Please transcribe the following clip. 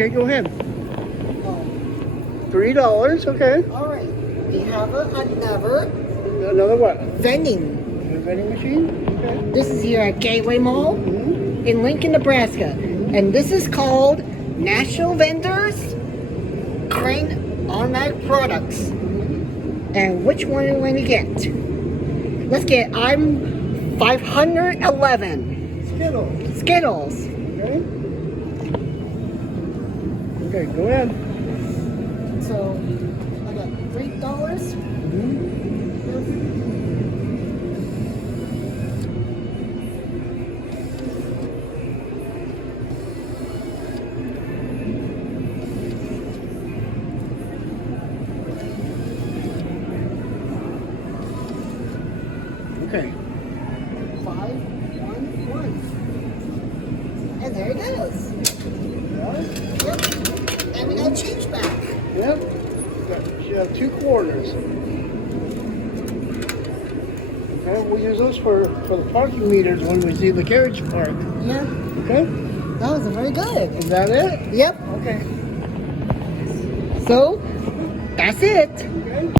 Okay, go ahead. Oh, $3, okay. all right. We have another Another what? vending. A vending machine? Okay. This is here at Gateway Mall in Lincoln, Nebraska. And this is called National Vendors Crane Automatic Products. And which one are we going to get? Let's get item 511. Skittles. Skittles. Okay. Okay, go ahead. So, I got $3. Okay. 511. And there it goes. Yep. And we got change back. Yep. You have 2 quarters. Okay, we'll use those for the parking meters when we see the carriage park. Yeah. Okay? That was very good. Is that it? Yep. Okay. So, that's it. Okay.